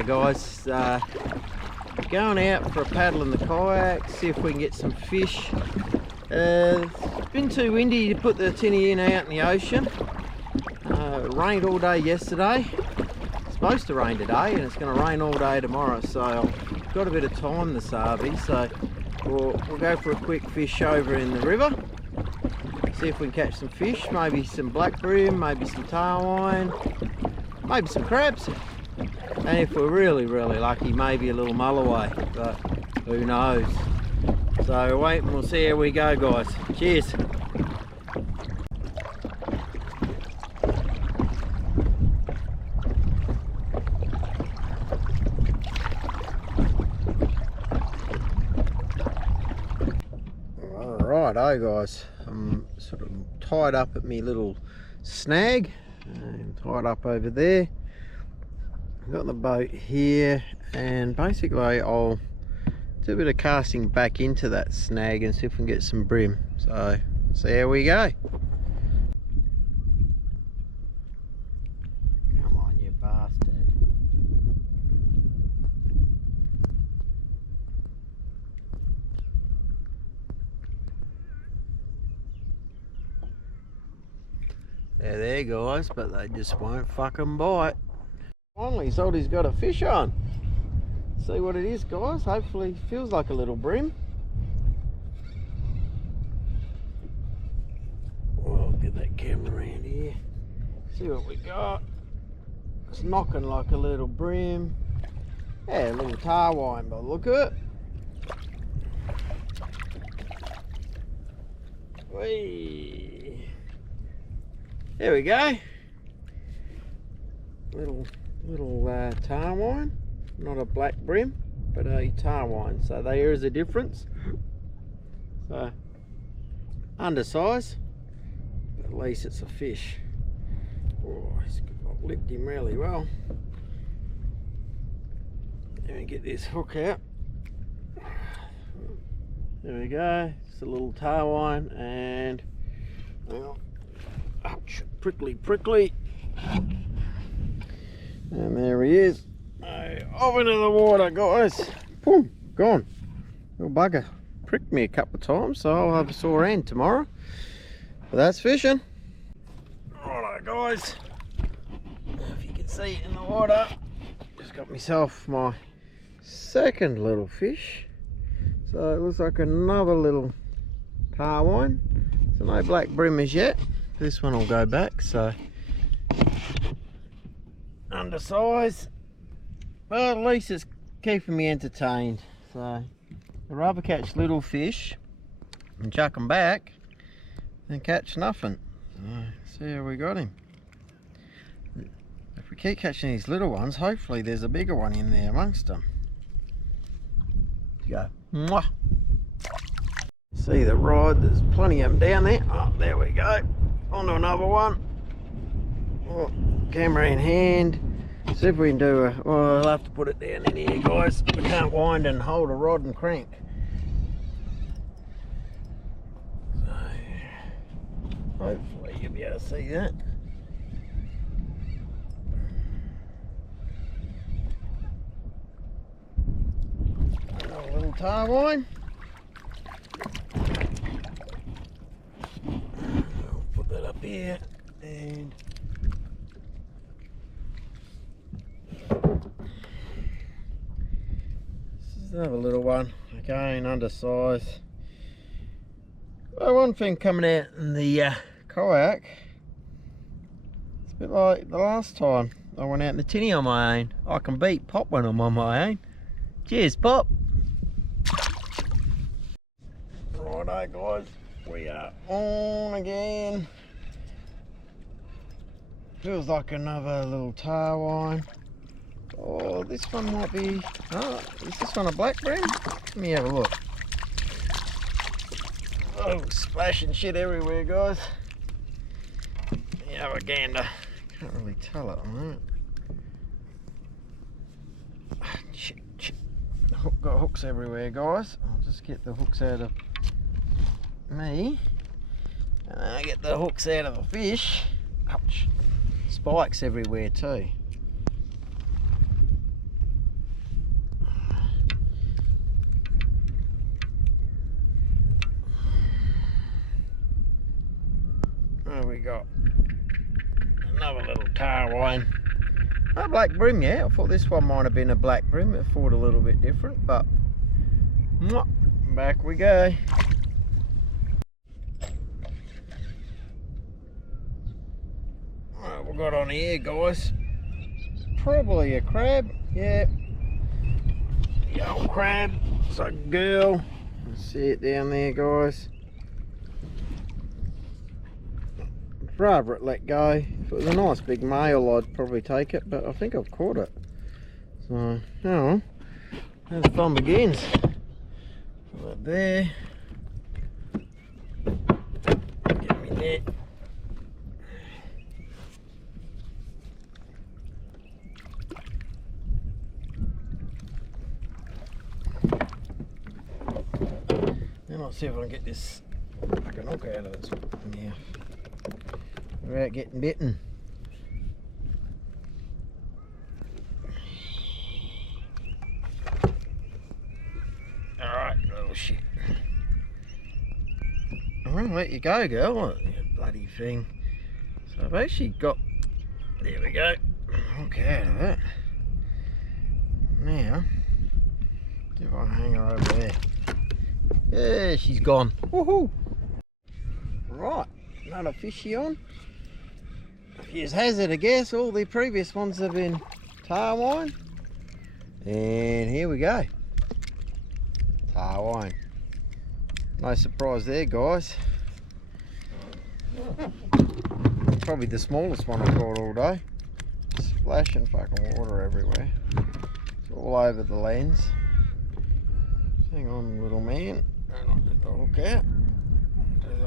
Righto guys, going out for a paddle in the kayak, see if we can get some fish. It's been too windy to put the tinny in out in the ocean. It rained all day yesterday. It's supposed to rain today and it's going to rain all day tomorrow, so I've got a bit of time this RV, so we'll go for a quick fish over in the river. See if we can catch some fish, maybe some black brim, maybe some tarwine, maybe some crabs. And if we're really lucky, maybe a little mulloway, but who knows. So wait and we'll see how we go guys. Cheers. Righto guys, I'm sort of tied up at my little snag and tied up over there. I've got the boat here and basically I'll do a bit of casting back into that snag and see if we can get some brim. So see how we go. Come on you bastard. They're there guys, but they just won't fucking bite. Finally, Salty's got a fish on. See what it is guys, hopefully feels like a little brim. Well, get that camera around here. See what we got. It's knocking like a little brim. Yeah, a little tarwine, but look at it. Whee. There we go. Little tarwine, not a black brim, but a tarwine. So there is a difference. So undersized, but at least it's a fish. Oh, I've licked him really well. Let me get this hook out. There we go. It's a little tarwine and well, ouch, prickly. And there he is. Off into the water, guys. Boom, gone. Little bugger pricked me a couple of times, so I'll have a sore hand tomorrow. But that's fishing. Righto, guys. If you can see it in the water, just got myself my second little fish. So it looks like another little tarwine. So no black brim as yet. This one will go back, so undersized, but at least it's keeping me entertained. So I'd rather catch little fish and chuck them back than catch nothing. So see how we got him. If we keep catching these little ones, hopefully there's a bigger one in there amongst them. Go. Mwah. See the rod, there's plenty of them down there. Oh, there we go. On to another one. Oh, camera in hand. See if we can do a, well, I'll have to put it down in here guys. We can't wind and hold a rod and crank. So, hopefully you'll be able to see that. Another little tarwine. I'll put that up here and another little one, again undersized. Well, one thing coming out in the kayak, it's a bit like the last time I went out in the tinny on my own. I can beat Pop when I'm on my own. Cheers Pop. Righto guys, we are on again. Feels like another little tarwine. Oh, this one might be, oh, is this one a black brim? Let me have a look. Oh, splashing shit everywhere, guys. Let me have a gander. Can't really tell it on that. Shit. Got hooks everywhere, guys. I'll just get the hooks out of me. And I get the hooks out of the fish. Ouch. Spikes everywhere too. Another little tarwine. Oh, black brim, yeah. I thought this one might have been a black brim. It thought a little bit different, but back we go. What we got on here, guys? Probably a crab, yeah. The old crab. It's a girl. See it down there, guys. I'd rather it let go. If it was a nice big male, I'd probably take it, but I think I've caught it. So, oh, as the fun begins. Put that there. Get me net. Then I'll see if I can get this fucking hook out of this mouth without getting bitten. Alright, little shit. I'm gonna let you go, girl. What a bloody thing. So I've actually got, there we go, hook out of it. Now, see if I can hang her over there. Yeah, she's gone. Woohoo! Right, another fishy on. If you hazard a guess, all the previous ones have been tarwine. And here we go. Tarwine. No surprise there, guys. Probably the smallest one I've caught all day. Splashing fucking water everywhere. It's all over the lens. Hang on, little man. I'll get the hook out.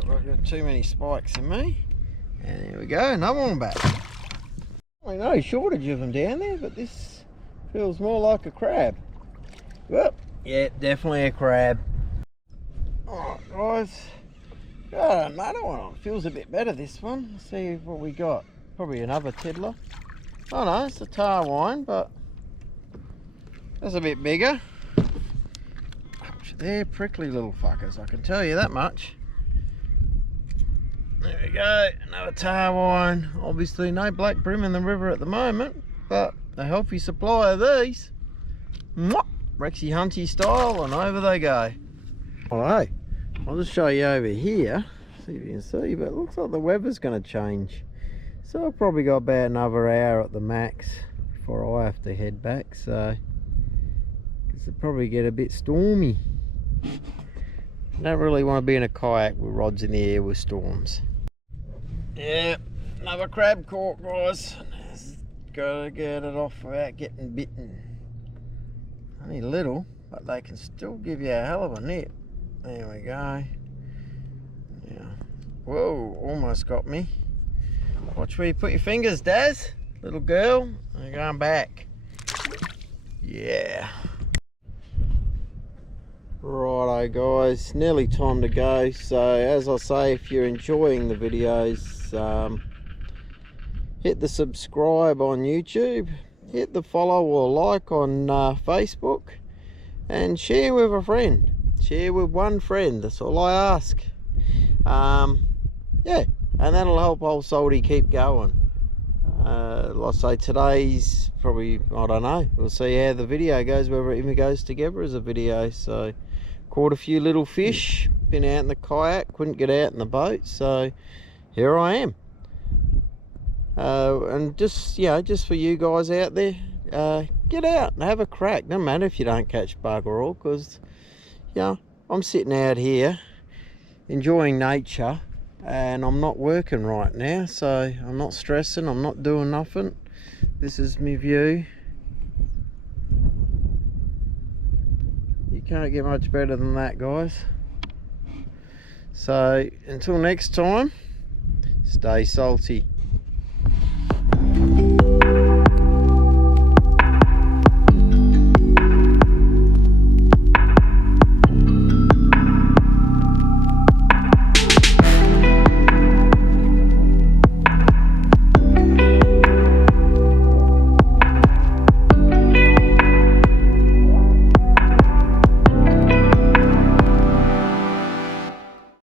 I've got too many spikes in me. And there we go, another one back. I know shortage of them down there, but this feels more like a crab. Well, yeah, definitely a crab. Alright, guys. Got another one. Feels a bit better, this one. Let's see what we got. Probably another tiddler. Oh no, it's a tarwine, but that's a bit bigger. They're prickly little fuckers, I can tell you that much. There we go, another tarwine. Obviously no black brim in the river at the moment, but a healthy supply of these. Rexy Hunty style, and over they go. Alright, I'll just show you over here, see if you can see, but it looks like the weather's going to change. So I've probably got about another hour at the max before I have to head back, so it'll probably get a bit stormy. Don't really want to be in a kayak with rods in the air with storms. Yeah, another crab caught, guys. Just gotta get it off without getting bitten. Only little, but they can still give you a hell of a net. There we go. Yeah. Whoa, almost got me. Watch where you put your fingers, Daz. Little girl. They're going back. Yeah. Righto guys, nearly time to go. So as I say, if you're enjoying the videos, hit the subscribe on YouTube, hit the follow or like on Facebook, and share with a friend. Share with one friend, that's all I ask. Yeah, and that'll help old Salty keep going. Like I say, today's probably, I don't know, we'll see how the video goes, whether it even goes together as a video. So caught a few little fish, been out in the kayak, couldn't get out in the boat, so here I am. And just, you know, just for you guys out there, get out and have a crack. No matter if you don't catch bugger all, because, you know, I'm sitting out here enjoying nature and I'm not working right now, so I'm not stressing, I'm not doing nothing. This is my view. You can't get much better than that, guys. So until next time, stay salty.